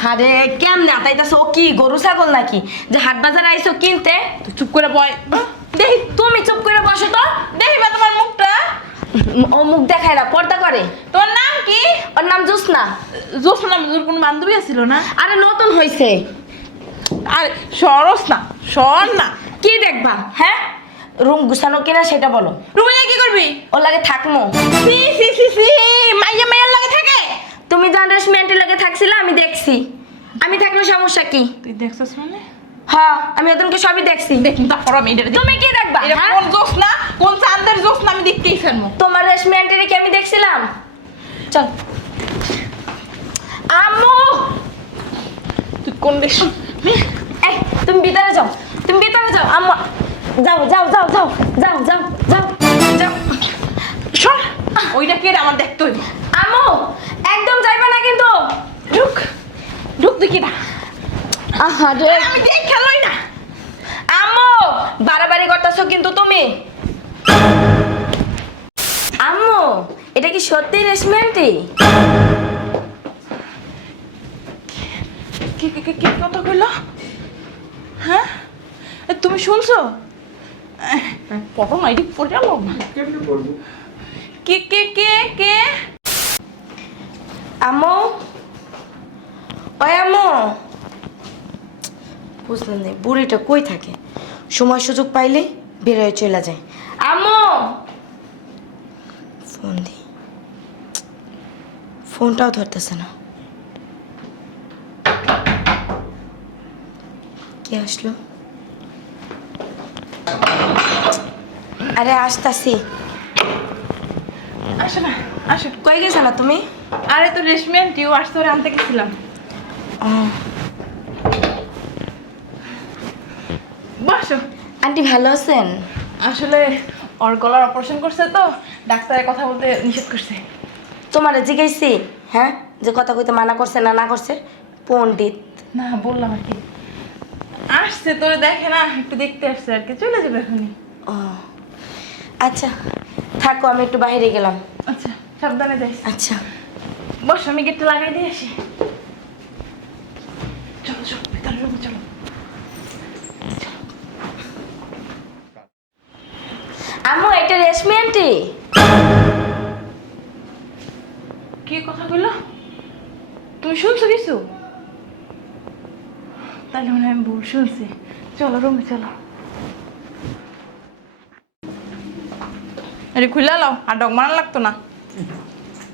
আহারে কেমনে আতাইতাছো কি গরু ছাগল নাকি যে হাট বাজার আইছো কিনতে? তুই চুপ করে বয়। দেখি তুমি চুপ করে বসো তো। দেখিবা তোমার মুখটা। ও মুখ দেখায় না, পর্দা করে। তোর নাম কি? ওর নাম জোসনা। জোসনা তোর কোনো বান্ধবী আছিল না? আরে নতুন হইছে। আর সরস না, সর না। কি দেখবা? হ্যাঁ, রুম গুছানো কিনা সেটা বলো। রুমে কি করবি? ওর লাগে থাকমো। সি সি সি সি মাইয়া মাইয়ার লাগে থাকে। তুমি যখন রেস্টুরেন্টের লাগে থাকছিলে আমি দেখছি। আমি থাকলে সমস্যা কি? তুই দেখছস মানে? হ্যাঁ, আমি ওদেরকে সবই দেখছি। দেখি তারপর আমি এটা তুমি কি দেখবা? এটা হ্যাঁ? কোন জোসনা, কোন চাঁদের জোসনা আমি দেখতেই ফেলবো। তোমার রেস্টুরেন্টের কি আমি দেখছিলাম? চল। আম্মু, তুই কোন দেশ? এই তুমি ভিতরে যাও, তুমি ভিতরে যাও। আম্মু যাও যাও যাও যাও যাও যাও যাও যাও। সর। ওইটা কে রে? আমার দেখতে হইব। আম্মু একদম যাইবা না কিন্তু। ঢুক ঢুক তুই কি না? আহারে আমি দেখ খেলোই না। আম্মু বাড়াবাড়ি করতেছো কিন্তু তুমি। আম্মু এটা কি সত্যি রেস্টুরেন্টই? কে কে কে কে কথা কইলো? হ্যাঁ তুমি শুনছো? প্রথম আইডি পড়ে গেল। কেমনে করবো? কে কে কে কে? আম্মু, ওই আম্মু, বুঝলাম না বুড়িটা কই থাকে, সময় সুযোগ পাইলে বেরোয় চলে যায়। আম্মু ফোন দি, ফোনটাও ধরতেছে না। কে আসলো? আরে আসতাছি। আসো না আসো। কই গেছো না তুমি? আরে তো রেস্টুরেন্ট টিউ আসতে ওরে আনতে গেছিলাম। ও বসো। আন্টি ভালো আছেন? আসলে ওর গলার অপারেশন করছে তো ডাক্তারের কথা বলতে নিষেধ করছে। তোমার জিজ্ঞাসি হ্যাঁ যে কথা কইতে মানা করছে না না করছে? পণ্ডিত না বললাম আর কি। আসছে তোরে দেখে না, একটু দেখতে আসছে আর কি, চলে যাবে এখনই। ও আচ্ছা থাকো, আমি একটু বাইরে গেলাম। আচ্ছা সাবধানে যাইস। আচ্ছা বস আমি গেটটা লাগাই দিয়ে আসি। চলো চলো ভিতরে রুমে চলো। আম্মু এটা রেস্টুরেন্টই। কি কথা কইলো? তুমি শুনছো কিছু? তাহলে মনে হয় আমি ভুল শুনছি। চলো রুমে চলো। আরে খুলে লাও, আর ডগ মারা লাগতো না।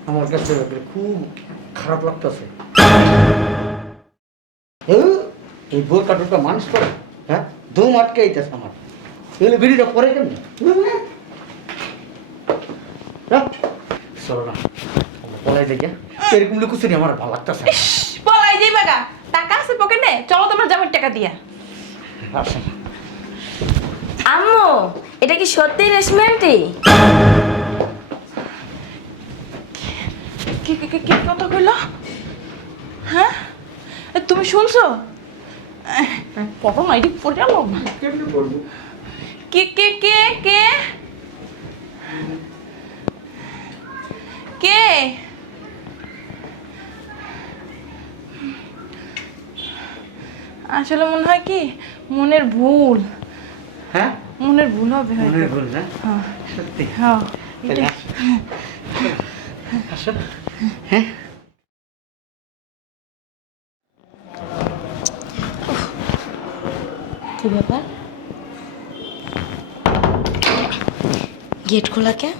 আমার কাছে খুব খারাপ লাগতেছে। এই বোর কাটুটা মানুষ করে, হ্যাঁ ধুম আটকে আইতেছে আমার। এগুলো বিড়িটা পরে কেমনি? চলো না পলাই দেখে এরকম লুকুচুরি আমার ভালো লাগতেছে। পলাই যাই বাগা, টাকা আছে পকেটে, চলো তোমার জামার টাকা দিয়া। আসেন আম্মু এটা কি সত্যি রেস্টুরেন্টই? কে কে কে কে কথা কইলো? হ্যাঁ তুমি শুনছো? প্রথম আইডি পড়ে গেল। কেমনে করবো? কে কে কে কে কে? আসলে মনে হয় কি মনের ভুল। হ্যাঁ মনের ভুল হবে হয়তো। মনে ভুল না? হ্যাঁ সত্যি? হ্যাঁ তাহলে এটাই। আসো। হ্যাঁ কি ব্যাপার? গেট খোলা কে?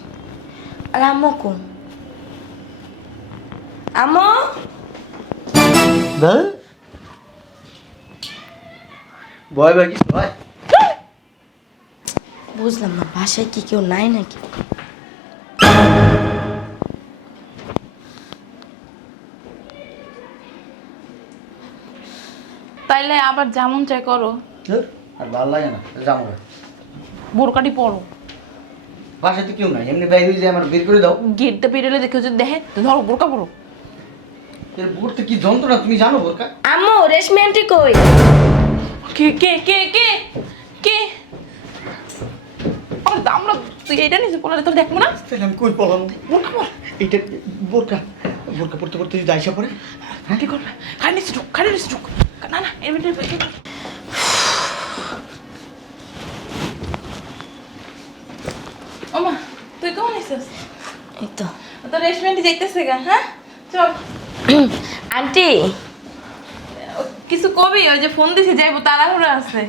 আর আম্মু কোন? আম্মু ভয় ভয় কিছু ভয়? বুঝলাম না, বাসায় কি কেউ নাই নাকি? তাইলে আবার যেমন চাই করো, আর ভালো লাগে না, যাবো না। বোরকাটি পরো। বাসায় তো কেউ নাই, এমনি বাইরে হয়ে যায় আমার বের করে দাও। গেটটা বেরোলে দেখে যদি দেখে তো ধরো বোরকা পরো। এর বোরতে কি যন্ত্রণা তুমি জানো বোরকা? আম্মু রেস্টুরেন্টই কই? কে কে কে কে কে? আমরা তুই এটা নিচে পড়লে তো দেখবো না। তাহলে আমি কই পড়লাম? বোরকা পর। এইটা বোরকা বোরকা পড়তে পড়তে যদি আইসা পড়ে কি করবে? খালি নিচে ঢুক, খালি নিচে ঢুক। না না এর ভিতরে ওমা তুই কেমন আছিস? এই তো তো রেস্টুরেন্টে যাইতেছে গা, হ্যাঁ চল। আন্টি কিছু কবি, ওই যে ফোন দিছি যাইবো, তাড়াহুড়ো আছে।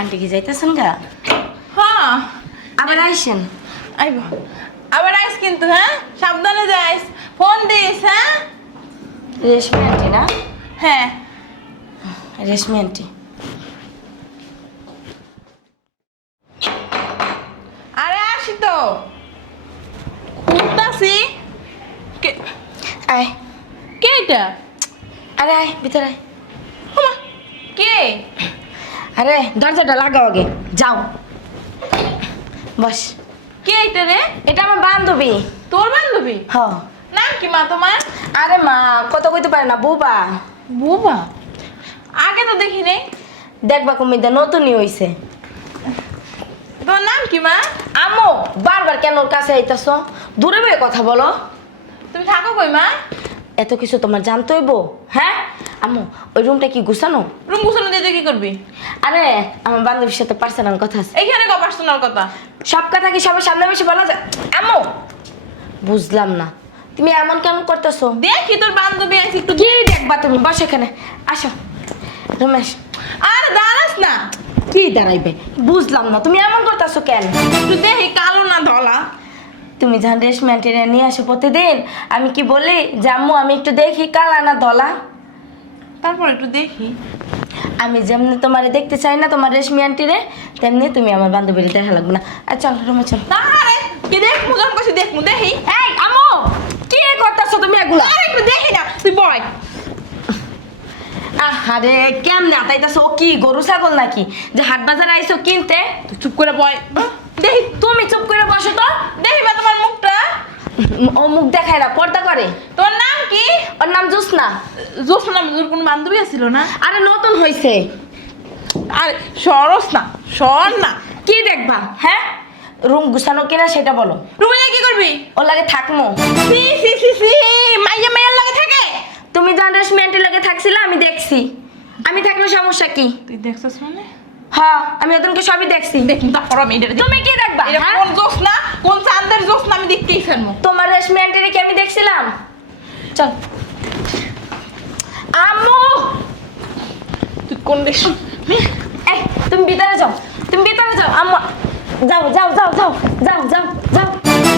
আন্টি কি যাইতেছেন গা? হ্যাঁ আবার আইসেন। আইব আবার আইস কিন্তু, হ্যাঁ সাবধানে যাইস, ফোন দিস। হ্যাঁ রেশমি আন্টি না? হ্যাঁ রেশমি আন্টি। আরে আসি তো, খুঁজতাছি। কে আয়, কে এটা? আরে আয় ভিতরে আয়। ওমা কে? আরে দরজাটা লাগাও আগে, যাও বস। কে এটা রে? এটা আমার বান্ধবী। তোর বান্ধবী? হ। নাম কি মা তোমার? আরে মা কত কইতে পারে না, বুবা। বুবা? আগে তো দেখি নাই। দেখবা কুমিদা নতুনই হইছে। তোমার নাম কি মা? আম্মু বারবার কেন ওর কাছে আইতাছো? দূরে বয়ে কথা বলো। তুমি থাকো কই মা? এত কিছু তোমার জানতে হইব? হ্যাঁ আম্মু, ওই রুমটা কি গুছানো? রুম গুছানো দিয়ে তুই কি করবি? আরে আমার বান্ধবীর সাথে পার্সোনাল কথা আছে। এইখানে কো পার্সোনাল কথা? সব কথা কি সবার সামনে বসে বলা যায়? আম্মু বুঝলাম না, তুমি এমন কেমন করতেছো? দেখি তোর বান্ধবী আছে একটু। কি দেখবা তুমি? বসো এখানে, আসো রমেশ। আরে দাঁড়াস না। কি দাঁড়াইবে? বুঝলাম না তুমি এমন করতেছো কেন? একটু দেখি কালো না ধলা। তুমি যখন রেস্টুরেন্টে নিয়ে আসো প্রতিদিন, আমি কি বলি যে আম্মু আমি একটু দেখি কালা না ধলা? তারপর একটু দেখি। আমি যেমনি তোমারে দেখতে চাই না তোমার রেশমি আন্টিরে, তেমনি তুমি আমার বান্ধবীর দেখা লাগবে না। আর চল রুমে চল। না আরে কি দেখমু, যখন কইছি দেখমু দেখি। এই আম্মু কি করতেছো তুমি এগুলো? আরে একটু দেখি না, তুই বয়। আরে কেমনে আতাইতাছো? ও কি গরু ছাগল নাকি যে হাট বাজার আইছো কিনতে? তুই চুপ করে বয়। দেখি তুমি চুপ করে বসো তো। দেখি বা তোমার মুখটা। ও মুখ দেখায় না, পর্দা করে। তোর নাম কি? ওর নাম জোসনা। জোসনা নাম? তোর কোন বান্ধবী আছিল না? আরে নতুন হইছে। আরে সরস না, সর না। কি দেখবা? হ্যাঁ রুম গুছানো কিনা সেটা বলো। রুমে গিয়ে কি করবি? ওর লাগে থাকমো। সি সি সি সি, মাইয়া মাইয়ার লাগে থাকে। তুমি যখন রেশমি আন্টির লাগে থাকছিলে আমি দেখছি। আমি থাকলে সমস্যা কি? তুই দেখছস মানে? হ্যাঁ আমি ওদেরকে সবই দেখছি। দেখি তারপর আমি এটা দেখি। তুমি কি দেখবা? এটা হ্যাঁ? কোন জোসনা, কোন চাঁদের জোসনা আমি দেখতেই ফেলবো। তোমার রেশমি আন্টিরে কি আমি দেখছিলাম? চল আম্মু। তুই কোন দেশ? এই তুমি ভিতরে যাও, তুমি ভিতরে যাও। আম্মু যাও যাও যাও যাও যাও যাও যাও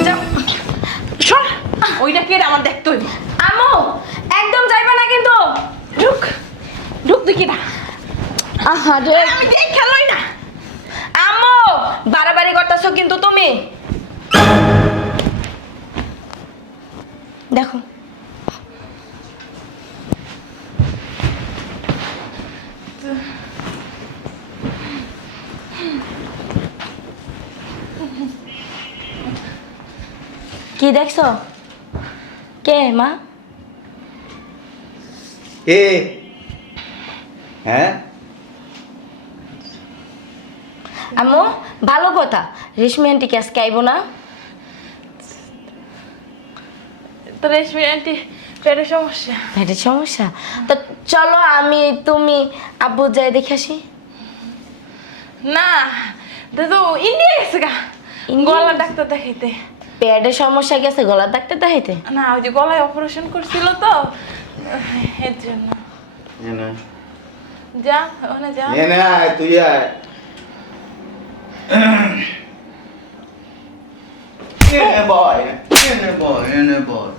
যাও। সর। ওইটা কে রে? আমার দেখতে হইব। আম্মু একদম যাইবা না কিন্তু। ঢুক ঢুক, তুই কি না? আহারে আমি দেখ খেলোই না। আম্মু বাড়াবাড়ি করতেছো কিন্তু তুমি। দেখো কি দেখছো? কে মা? কে? হ্যাঁ আম্মু ভালো কথা, রেশমি আন্টি কি আজকে আইবো না? তো রেশমি আন্টি পেটের সমস্যা। পেটের সমস্যা? তো চলো আমি তুমি আব্বু যাই দেখে আসি। না তো তো ইন্ডিয়া গেছে গা, গলা ডাক্তার দেখাইতে। পেটের সমস্যা গেছে গলার ডাক্তার দেখাইতে? না ওই যে গলায় অপারেশন করছিল তো, এর জন্য। যা ওখানে যা। তুই আয়। এনে বয়, এনে বয়, এনে বয়,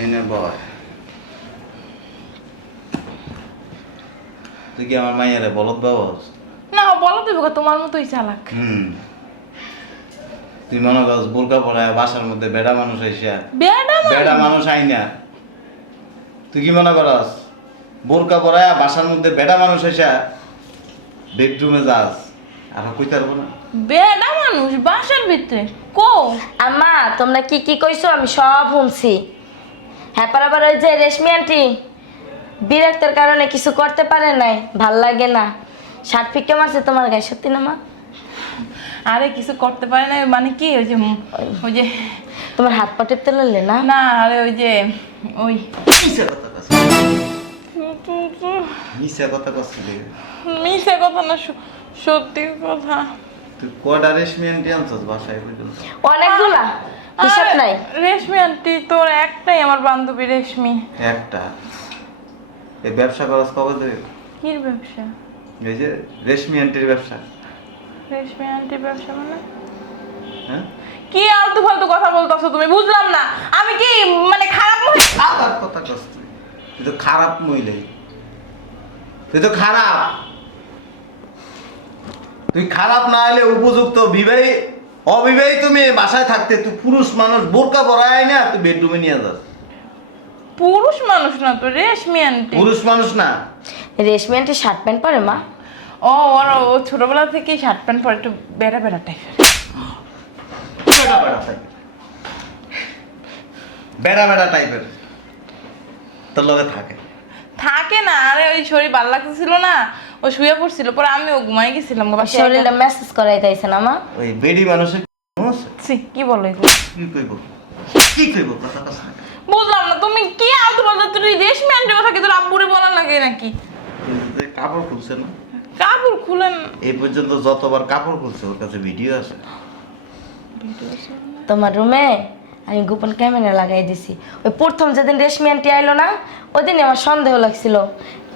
এনে বয়। তুই কি আমার মাইয়ারে বলদ বাবস? না বলো তো তোমার মতোই চালাক। তুই মনে কর বোরকা পরায় বাসার মধ্যে বেড়া মানুষ আইসা, বেড়া বেড়া মানুষ আই না। তুই কি মনে করস বোরকা পরায় বাসার মধ্যে বেড়া মানুষ আইসা বেডরুমে যাস আর কইতে পারবো না? বেড়া মানুষ বাসার ভিতরে কো? আম্মা তোমরা কি কি কইছো আমি সব শুনছি। হ্যাঁ আবার ওই যে রেশমি আন্টি বিরক্তের কারণে কিছু করতে পারে নাই, ভাল লাগে না, শার্ট ফিকে মারছে তোমার গায়ে। সত্যি না মা? আরে কিছু করতে পারে না মানে কি, ওই যে তোমার হাত পা টিপতে লাগলে না? না আরে ওই যে ওই কিসের কথা কস? মিশা কথা কচ্ছিলি মিশে কথা না, সত্যি কথা। তুই কটা রেশমি আন্টি আনছস বাসায় পর্যন্ত? অনেকগুলা, হিসাব নাই। রেশমি আন্টি তোর একটাই আমার বান্ধবী রেশমি। একটা। এই ব্যবসা করস কবে ধরে? কির ব্যবসা? এই যে রেশমি আন্টির ব্যবসা। রেশমি আন্টির ব্যবসা মানে? হ্যাঁ, কি আলতু ফালতু কথা বলতেছো তুমি? বুঝলাম না। আমি কি মানে খারাপ মহিলা? আবার কথা কস তুই। তুই তো খারাপ মহিলাই, তুই তো খারাপ। তুই খারাপ না হলে উপযুক্ত বিবাহী অবিবাহী তুমি বাসায় থাকতে, তুই পুরুষ মানুষ বোরকা পরায় না তুই বেডরুমে নিয়ে যাস। পুরুষ মানুষ না তো রেশমি আন্টি। পুরুষ মানুষ না? রেশমি আন্টি শার্ট প্যান্ট পরে মা? ও ছোটবেলা থেকেই শার্ট প্যান্ট পরে, একটু বেড়া বেড়া টাইপের। বেড়া বেড়া টাইপের তোর লগে থাকে? থাকে না, আরে ওই শরীর ভালো লাগতেছিল না, ও শুয়ে পড়ছিল, পরে আমিও ঘুমাই গেছিলাম। শরীরে মেসেজ করাই তাইছে না মা? ওই বেডি মানুষের ছি, কি বলো এগুলো? কি কইব, কি কইব কথা কস না? বুঝলাম না তুমি কি আলতু ফালতু, তুই রেশমি আন্টির কথা কি তোর আব্বুরে বলা লাগে নাকি? কিন্তু যে কাপড় খুলছে না, কাপড় খুলেন। এই পর্যন্ত যতবার কাপড় খুলছে ওর কাছে ভিডিও আছে। তোমার রুমে আমি গোপন ক্যামেরা লাগাই দিছি। ওই প্রথম যেদিন রেশমি আন্টি আইলো না, ওদিনই আমার সন্দেহ লাগছিল।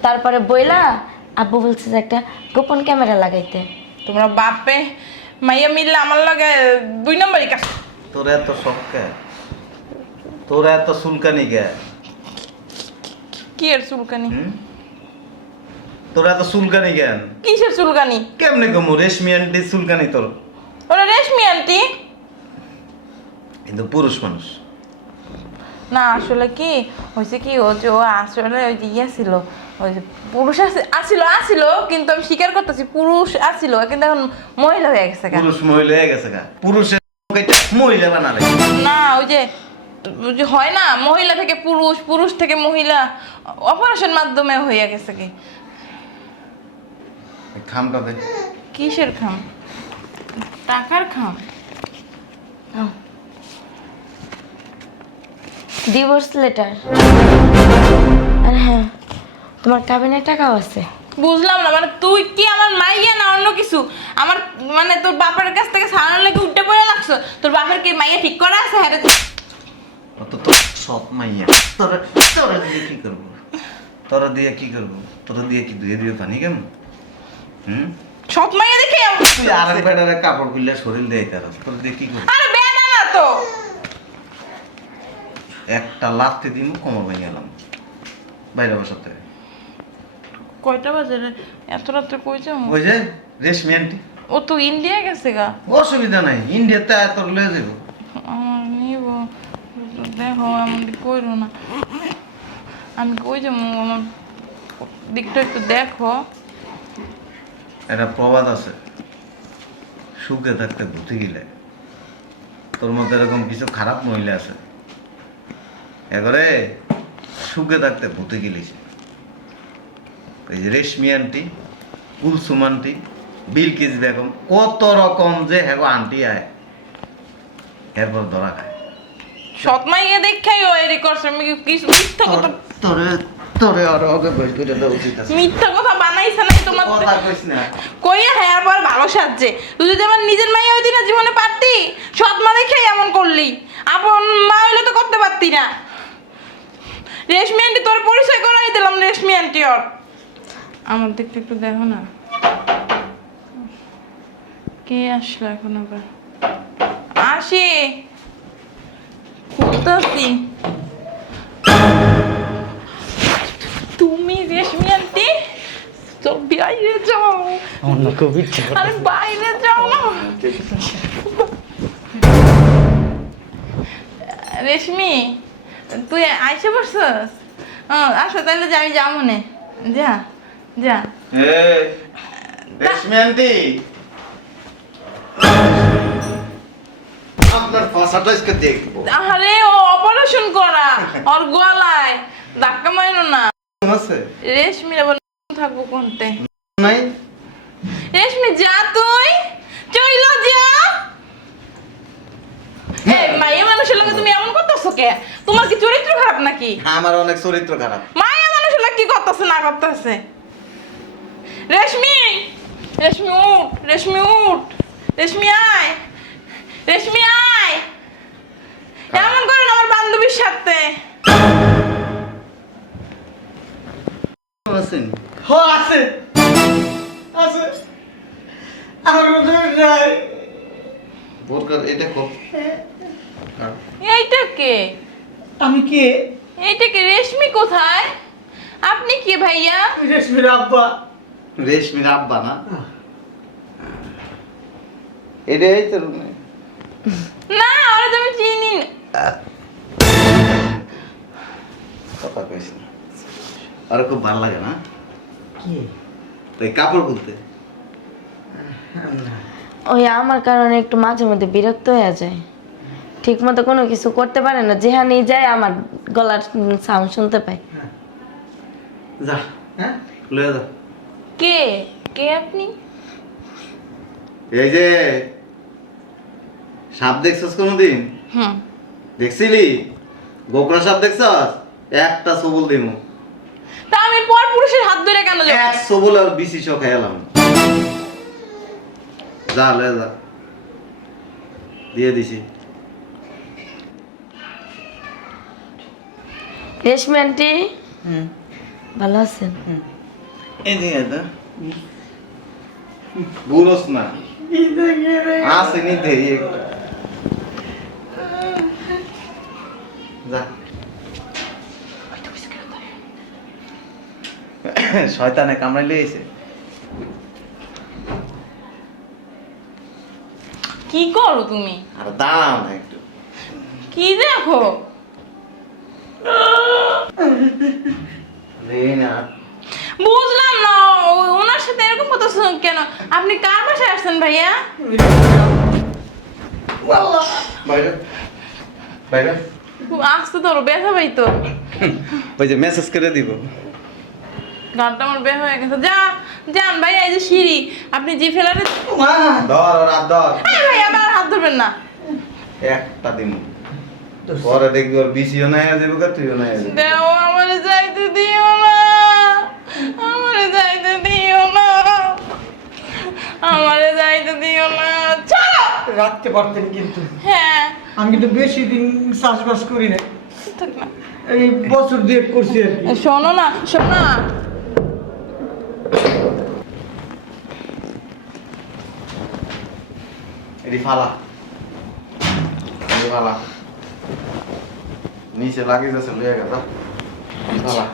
তারপরে বইলা আব্বু বলছে যে একটা গোপন ক্যামেরা লাগাইতে। তোমরা বাপে মাইয়া মিললে আমার লাগে 2 নম্বরই কাজ। তোর এত শখ কে? তোর এত চুলকানি কে? কি এর চুলকানি? তোর এত চুলকানি কেন? কিসের চুলকানি? কেমনে কমু রেশমি আন্টি চুলকানি তোর? ওরা রেশমি আন্টি কিন্তু পুরুষ মানুষ না। আসলে কি হয়েছে কি, ও যে ও আসলে ওই যে ইয়ে ছিল, ওই যে পুরুষ আসিল, কিন্তু আমি স্বীকার করতেছি পুরুষ আসিল, কিন্তু এখন মহিলা হয়ে গেছে। পুরুষ মহিলা হয়ে গেছে গা? পুরুষের মহিলা বানালে না, ওই যে হয় না, মহিলা থেকে পুরুষ, পুরুষ থেকে মহিলা, অপারেশন মাধ্যমে হয়ে গেছে কি। খামটা দে। কিসের খাম? টাকার খাম। Divorce letter. আর হ্যাঁ, তোমার কাবিনে টাকাও আছে। বুঝলাম না, মানে তুই কি আমার মাইয়া না অন্য কিছু? আমার মানে তোর বাপের কাছ থেকে সারানোর লেগে উঠে পড়ে লাগছো? তোর বাপের কি মাইয়া ঠিক করা আছে? হ্যাঁ, তো তোর সৎ মাইয়া। তোরা তোরা দিয়ে কি করবো? তোরা দিয়ে কি করবো? তোরা দিয়ে কি ধুয়ে দিয়ে পানি কেমন? সৎ মাইয়া দেখে তুই আরেক বেটারে কাপড় খুললে শরীর দিয়ে তারাস, তোরা দিয়ে কি করবো? আরে বেটা না তো। একটা লাত্তি দিন কোমর ভেঙে গেলাম বাইরে বসাতে। কয়টা বাজে রে? এত রাত্রে কই যাবো? ওই যে রেশমি আন্টি, ও তো ইন্ডিয়া গেছে গা। অসুবিধা নাই, ইন্ডিয়াতে এত লয়ে যাবো। আমার নিব, দেখো আমাদের কইরো না। আমি কই যাবো, আমার দিকটা একটু দেখো। একটা প্রবাদ আছে, সুখে থাকতে ভূতে গেলে। তোর মধ্যে এরকম কিছু খারাপ মহিলা আছে, এবারে সুখে থাকতে ভূতে গেলিছে। এই যে রেশমি আন্টি, কুলসুম আন্টি, বিলকিস বেগম, কত রকম যে হ্যাগো আন্টি আয়, এরপর ধরা খায়। সৎ মাইয়া দেখাই ও এরি করছে। আমি কিছু মিথ্যা কথা, তোরে তোরে আর ওকে বের করে দেওয়া উচিত আছে। মিথ্যা কথা বানাইছে না তোমার। কথা কইস না। কইয়া হ্যাঁ আবার ভালো সাজছে। তুই যদি আমার নিজের মাইয়া হইতি না জীবনে পারতি? সৎ মা দেখেই এমন করলি, আপন মা হইলে তো করতে পারতি না। রেশমি আন্টি তোর পরিচয় করাই দিলাম, রেশমি আন্টি। ওর আমার দিকটা একটু দেখো না, কে আসলো এখন আবার? আসি, খুলতেছি। তুমি রেশমি আন্টি? তো বাইরে যাও। অন্য কবির আরে বাইরে যাও না। রেশমি, তুই আইসে পড়ছস? আসো তাহলে যে আমি যাও মনে। যা যা। এই রেশমি আন্টি, আপনার পাশাটা আজকে দেখবো। আরে ও অপারেশন করা, ওর গলায় ধাক্কা মারো না। আছে রেশমির আবার থাকবো কোনতে? নাই রেশমি যা, তুই চইলো যা। এই মাইয়া মানুষের লগে তুমি এমন করতেছো কে? তোমার কি চরিত্র খারাপ নাকি? আমার অনেক চরিত্র খারাপ। মাইয়া মানুষের লগে কি করতেছো? করতেছে না করতেছে। রেশমি, রেশমি উঠ, রেশমি উঠ, রেশমি আয়, রেশমি আয়। এমন করেন আমার বান্ধবীর সাথে। আছেন আছে আছে আমার মধ্যে নাই। বোরকার এটা কত? এইটা কে? আমি কে? এইটা কে? রেশমি কোথায়? আপনি কি ভাইয়া? রেশমির আব্বা। রেশমির আব্বা না? এটাই তো না, ওরা তো আমি চিনি না। কথা কইস না। আর খুব ভালো লাগে না? কি? তাই কাপড় খুলতে ওই আমার কারণে একটু মাঝে মধ্যে বিরক্ত হয়ে যায়, ঠিক মতো কোনো কিছু করতে পারে না, যেখানেই যায় আমার গলার সাউন্ড শুনতে পাই। যা হ্যাঁ খুলে যা। কে? কে আপনি? এই যে সাপ দেখছস কোনোদিন? হুম। দেখছিলি গোকরা সাপ দেখছস? একটা সবল দিমু, তা আমি পর পুরুষের হাত ধরে কেন যাব? এক সবল আর বিসি শো খাইলাম। যা লে যা, দিয়ে দিছি। রেশমি আন্টি ভালো আছেন? এই যে এটা বুঝোস না, আছে নিতে একটু যা। শয়তানে কামড়াইলে এসে কি করো তুমি? আর দাঁড়াও না একটু। কি দেখো? রেনা বুঝলাম না, ওনার সাথে এরকম কথা কেন? আপনি কার বাসায় আসছেন ভাইয়া? বাইরে বাইরে খুব আসতে ধরো, ব্যথা পাই তো। ওই যে মেসেজ করে দিব। গানটা আমার বের হয়ে গেছে। যান ভাইয়া, এই যে সিঁড়ি, আপনি যে ফেলারে। ধর ওর হাত ধর। ভাই আমার হাত ধরবেন না। একটা দিন পরে দেখবি ওর বিসিও নাই আর যাবে, তুইও নাই আর যাবি। দেও, আমারে যাইতে দিও না, আমারে যাইতে দিও না, আমারে যাইতে দিও না। চলো। রাখতে পারতেন কিন্তু। হ্যাঁ, আমি কিন্তু বেশি দিন চাষবাস করি না, থাক না। এই বছর দিয়ে করছি আর কি। শোনো না, শোনো না। এটি ফালা, এটি ফালা, নিচে লাগিয়ে যাচ্ছে লইয়া গেছে ফালা।